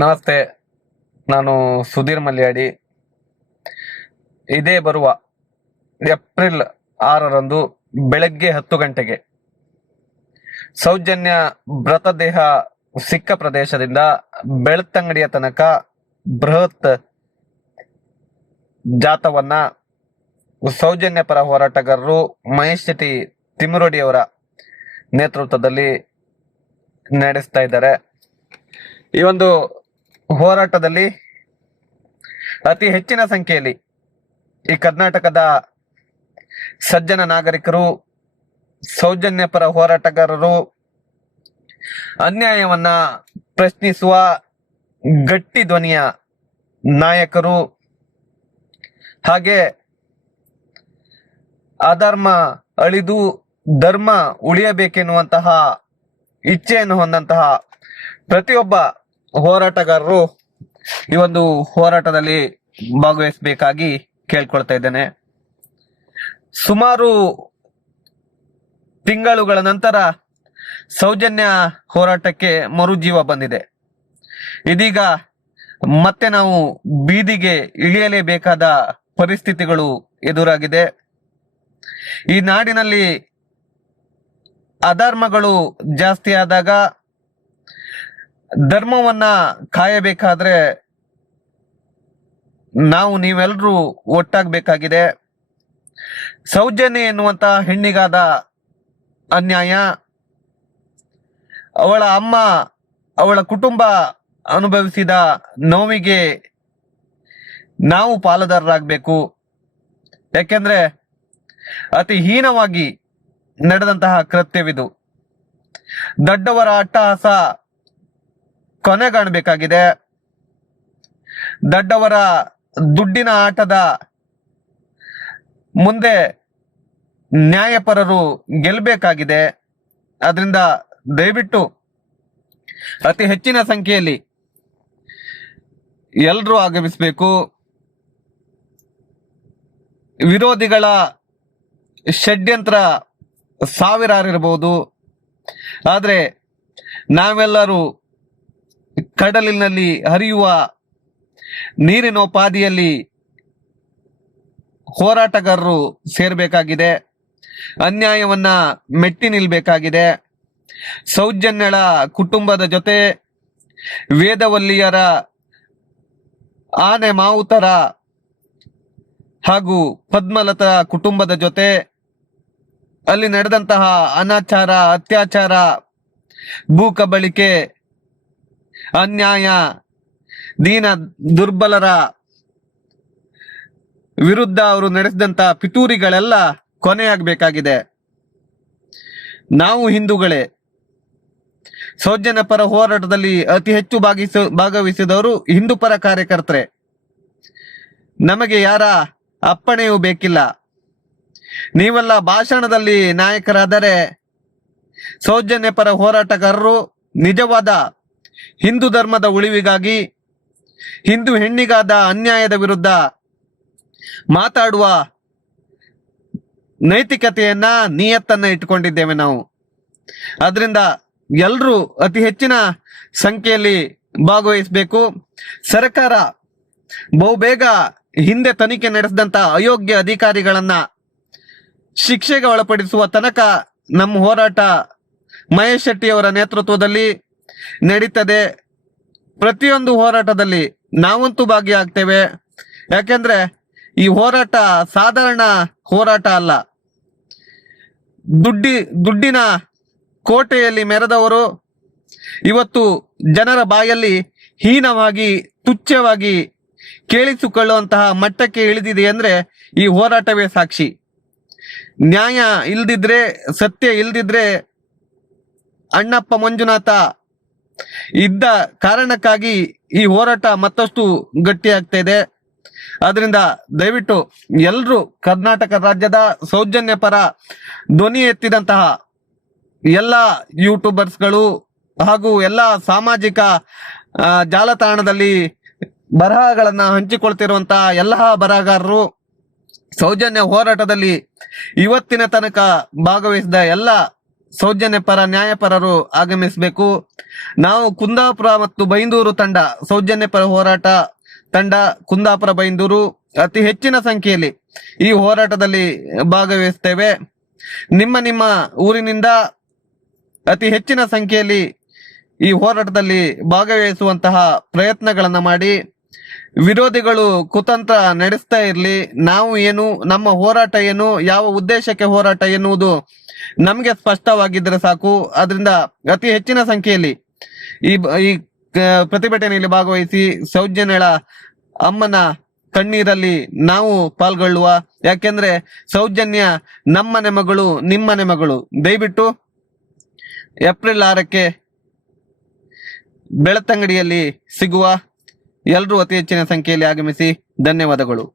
ನಮಸ್ತೆ, ನಾನು ಸುಧೀರ್ ಮಲ್ಯಾಡಿ. ಇದೇ ಬರುವ ಏಪ್ರಿಲ್ ಆರರಂದು ಬೆಳಗ್ಗೆ ಹತ್ತು ಗಂಟೆಗೆ ಸೌಜನ್ಯ ಮೃತದೇಹ ಸಿಕ್ಕ ಪ್ರದೇಶದಿಂದ ಬೆಳ್ತಂಗಡಿಯ ತನಕ ಬೃಹತ್ ಜಾಥವನ್ನ ಸೌಜನ್ಯ ಪರ ಹೋರಾಟಗಾರರು ಮಹೇಶ್ ಶೆಟ್ಟಿ ತಿಮ್ಮರೋಡಿಯವರ ನೇತೃತ್ವದಲ್ಲಿ ನಡೆಸ್ತಾ ಇದ್ದಾರೆ. ಈ ಒಂದು ಹೋರಾಟದಲ್ಲಿ ಅತಿ ಹೆಚ್ಚಿನ ಸಂಖ್ಯೆಯಲ್ಲಿ ಈ ಕರ್ನಾಟಕದ ಸಜ್ಜನ ನಾಗರಿಕರು ಸೌಜನ್ಯ ಪರ ಹೋರಾಟಗಾರರು ಅನ್ಯಾಯವನ್ನ ಪ್ರಶ್ನಿಸುವ ಗಟ್ಟಿ ಧ್ವನಿಯ ನಾಯಕರು ಹಾಗೆ ಅಧರ್ಮ ಅಳಿದು ಧರ್ಮ ಉಳಿಯಬೇಕೆನ್ನುವಂತಹ ಇಚ್ಛೆಯನ್ನು ಹೊಂದಂತಹ ಪ್ರತಿಯೊಬ್ಬ ಹೋರಾಟಗಾರರು ಈ ಒಂದು ಹೋರಾಟದಲ್ಲಿ ಭಾಗವಹಿಸಬೇಕಾಗಿ ಕೇಳ್ಕೊಳ್ತಾ ಇದ್ದೇನೆ. ಸುಮಾರು ತಿಂಗಳುಗಳ ನಂತರ ಸೌಜನ್ಯ ಹೋರಾಟಕ್ಕೆ ಮರುಜೀವ ಬಂದಿದೆ. ಇದೀಗ ಮತ್ತೆ ನಾವು ಬೀದಿಗೆ ಇಳಿಯಲೇಬೇಕಾದ ಪರಿಸ್ಥಿತಿಗಳು ಎದುರಾಗಿದೆ. ಈ ನಾಡಿನಲ್ಲಿ ಅಧರ್ಮಗಳು ಜಾಸ್ತಿ ಆದಾಗ ಧರ್ಮವನ್ನ ಕಾಯಬೇಕಾದ್ರೆ ನಾವು ನೀವೆಲ್ಲರೂ ಒಟ್ಟಾಗಬೇಕಾಗಿದೆ. ಸೌಜನ್ಯ ಎನ್ನುವಂತ ಹೆಣ್ಣಿಗಾದ ಅನ್ಯಾಯ. ಅವಳ ಅಮ್ಮ ಅವಳ ಕುಟುಂಬ ಅನುಭವಿಸಿದ ನೋವಿಗೆ ನಾವು ಪಾಲುದಾರರಾಗಬೇಕು. ಯಾಕೆಂದ್ರೆ ಅತಿ ಹೀನವಾಗಿ ನಡೆದಂತಹ ಕೃತ್ಯವಿದು. ದೊಡ್ಡವರ ಅಟ್ಟಹಾಸ ಕೊನೆಗಾಣಬೇಕಾಗಿದೆ ದಡ್ಡವರ ದುಡ್ಡಿನ ಆಟದ ಮುಂದೆ ನ್ಯಾಯಪರರು ಗೆಲ್ಲಬೇಕಾಗಿದೆ. ಅದರಿಂದ ದಯವಿಟ್ಟು ಅತಿ ಹೆಚ್ಚಿನ ಸಂಖ್ಯೆಯಲ್ಲಿ ಎಲ್ಲರೂ ಆಗಮಿಸಬೇಕು. ವಿರೋಧಿಗಳ ಷಡ್ಯಂತ್ರ ಸಾವಿರಾರಿರಬಹುದು ಆದರೆ ಆದ್ರೆ ನಾವೆಲ್ಲರೂ ಕಡಲಿನಲ್ಲಿ ಹರಿಯುವ ನೀರಿನೋಪಾದಿಯಲ್ಲಿ ಹೋರಾಟಗಾರರು ಸೇರಬೇಕಾಗಿದೆ. ಅನ್ಯಾಯವನ್ನ ಮೆಟ್ಟಿ ನಿಲ್ಬೇಕಾಗಿದೆ. ಸೌಜನ್ಯಳ ಕುಟುಂಬದ ಜೊತೆ ವೇದವಲ್ಲಿಯರ ಆನೆ ಮಾವುತರ ಹಾಗೂ ಪದ್ಮಲತಾ ಕುಟುಂಬದ ಜೊತೆ ಅಲ್ಲಿ ನಡೆದಂತಹ ಅನಾಚಾರ, ಅತ್ಯಾಚಾರ, ಭೂ ಕಬಳಿಕೆ ಅನ್ಯಾಯ, ದೀನ ದುರ್ಬಲರ ವಿರುದ್ಧ ಅವರು ನಡೆಸಿದಂತ ಪಿತೂರಿಗಳೆಲ್ಲ ಕೊನೆಯಾಗಬೇಕಾಗಿದೆ. ನಾವು ಹಿಂದೂಗಳೇ ಸೌಜನ್ಯ ಪರ ಹೋರಾಟದಲ್ಲಿ ಅತಿ ಹೆಚ್ಚು ಭಾಗಿಸ, ಭಾಗವಹಿಸಿದವರು ಹಿಂದೂ ಪರ ಕಾರ್ಯಕರ್ತರೆ. ನಮಗೆ ಯಾರ ಅಪ್ಪಣೆಯೂ ಬೇಕಿಲ್ಲ. ನೀವೆಲ್ಲ ಭಾಷಣದಲ್ಲಿ ನಾಯಕರಾದರೆ ಸೌಜನ್ಯ ಪರ ಹೋರಾಟಗಾರರು ನಿಜವಾದ ಹಿಂದೂ ಧರ್ಮದ ಉಳಿವಿಗಾಗಿ, ಹಿಂದೂ ಹೆಣ್ಣಿಗಾದ ಅನ್ಯಾಯದ ವಿರುದ್ಧ ಮಾತಾಡುವ ನೈತಿಕತೆಯನ್ನ, ನಿಯತ್ತನ್ನ ಇಟ್ಕೊಂಡಿದ್ದೇವೆ ನಾವು. ಅದರಿಂದ ಎಲ್ಲರೂ ಅತಿ ಹೆಚ್ಚಿನ ಸಂಖ್ಯೆಯಲ್ಲಿ ಭಾಗವಹಿಸಬೇಕು. ಸರ್ಕಾರ ಬಹುಬೇಗ ಹಿಂದೆ ತನಿಖೆ ನಡೆಸಿದಂತ ಅಯೋಗ್ಯ ಅಧಿಕಾರಿಗಳನ್ನ ಶಿಕ್ಷೆಗೆ ಒಳಪಡಿಸುವ ತನಕ ನಮ್ಮ ಹೋರಾಟ ಮಹೇಶ್ ಶೆಟ್ಟಿಯವರ ನೇತೃತ್ವದಲ್ಲಿ ನಡೀತದೆ. ಪ್ರತಿಯೊಂದು ಹೋರಾಟದಲ್ಲಿ ನಾವಂತೂ ಭಾಗಿಯಾಗ್ತೇವೆ. ಯಾಕೆಂದ್ರೆ ಈ ಹೋರಾಟ ಸಾಧಾರಣ ಹೋರಾಟ ಅಲ್ಲ. ದುಡ್ಡಿ, ದುಡ್ಡಿನ ಕೋಟೆಯಲ್ಲಿ ಮೆರೆದವರು ಇವತ್ತು ಜನರ ಬಾಯಲ್ಲಿ ಹೀನವಾಗಿ, ತುಚ್ಛವಾಗಿ ಕೇಳಿಸಿಕೊಳ್ಳುವಂತಹ ಮಟ್ಟಕ್ಕೆ ಇಳಿದಿದೆ ಅಂದ್ರೆ ಈ ಹೋರಾಟವೇ ಸಾಕ್ಷಿ. ನ್ಯಾಯ ಇಲ್ದಿದ್ರೆ, ಸತ್ಯ ಇಲ್ದಿದ್ರೆ ಅಣ್ಣಪ್ಪ ಮಂಜುನಾಥ ಇದ್ದ ಕಾರಣಕ್ಕಾಗಿ ಈ ಹೋರಾಟ ಮತ್ತಷ್ಟು ಗಟ್ಟಿಯಾಗ್ತಾ ಇದೆ. ಆದ್ರಿಂದ ದಯವಿಟ್ಟು ಎಲ್ಲರೂ ಕರ್ನಾಟಕ ರಾಜ್ಯದ ಸೌಜನ್ಯ ಪರ ಧ್ವನಿ ಎತ್ತಿದಂತಹ ಎಲ್ಲ ಯೂಟ್ಯೂಬರ್ಸ್ಗಳು ಹಾಗೂ ಎಲ್ಲ ಸಾಮಾಜಿಕ ಜಾಲತಾಣದಲ್ಲಿ ಬರಹಗಳನ್ನ ಹಂಚಿಕೊಳ್ತಿರುವಂತಹ ಎಲ್ಲ ಬರಹಗಾರರು ಸೌಜನ್ಯ ಹೋರಾಟದಲ್ಲಿ ಇವತ್ತಿನ ತನಕ ಭಾಗವಹಿಸಿದ ಎಲ್ಲ ಸೌಜನ್ಯ ಪರ ನ್ಯಾಯಪರರು ಆಗಮಿಸಬೇಕು. ನಾವು ಕುಂದಾಪುರ ಮತ್ತು ಬೈಂದೂರು ತಂಡ, ಸೌಜನ್ಯ ಪರ ಹೋರಾಟ ತಂಡ ಕುಂದಾಪುರ, ಬೈಂದೂರು ಅತಿ ಹೆಚ್ಚಿನ ಸಂಖ್ಯೆಯಲ್ಲಿ ಈ ಹೋರಾಟದಲ್ಲಿ ಭಾಗವಹಿಸ್ತೇವೆ. ನಿಮ್ಮ ನಿಮ್ಮ ಊರಿನಿಂದ ಅತಿ ಹೆಚ್ಚಿನ ಸಂಖ್ಯೆಯಲ್ಲಿ ಈ ಹೋರಾಟದಲ್ಲಿ ಭಾಗವಹಿಸುವಂತಹ ಪ್ರಯತ್ನಗಳನ್ನು ಮಾಡಿ. ವಿರೋಧಿಗಳು ಕುತಂತ್ರ ನಡೆಸ್ತಾ ಇರಲಿ, ನಾವು ಏನು, ನಮ್ಮ ಹೋರಾಟ ಏನು, ಯಾವ ಉದ್ದೇಶಕ್ಕೆ ಹೋರಾಟ ಎನ್ನುವುದು ನಮಗೆ ಸ್ಪಷ್ಟವಾಗಿದ್ದರೆ ಸಾಕು. ಅದರಿಂದ ಅತಿ ಹೆಚ್ಚಿನ ಸಂಖ್ಯೆಯಲ್ಲಿ ಈ ಈ ಪ್ರತಿಭಟನೆಯಲ್ಲಿ ಭಾಗವಹಿಸಿ ಸೌಜನ್ಯಳ ಅಮ್ಮನ ಕಣ್ಣೀರಲ್ಲಿ ನಾವು ಪಾಲ್ಗೊಳ್ಳುವ. ಯಾಕೆಂದ್ರೆ ಸೌಜನ್ಯ ನಮ್ಮನೆ ಮಗಳು, ನಿಮ್ಮನೆ ಮಗಳು. ದಯವಿಟ್ಟು ಏಪ್ರಿಲ್ ಆರಕ್ಕೆ ಬೆಳತಂಗಡಿಯಲ್ಲಿ ಸಿಗುವ ಎಲ್ಲರೂ ಅತಿ ಹೆಚ್ಚಿನ ಸಂಖ್ಯೆಯಲ್ಲಿ ಆಗಮಿಸಿ ಧನ್ಯವಾದಗಳು.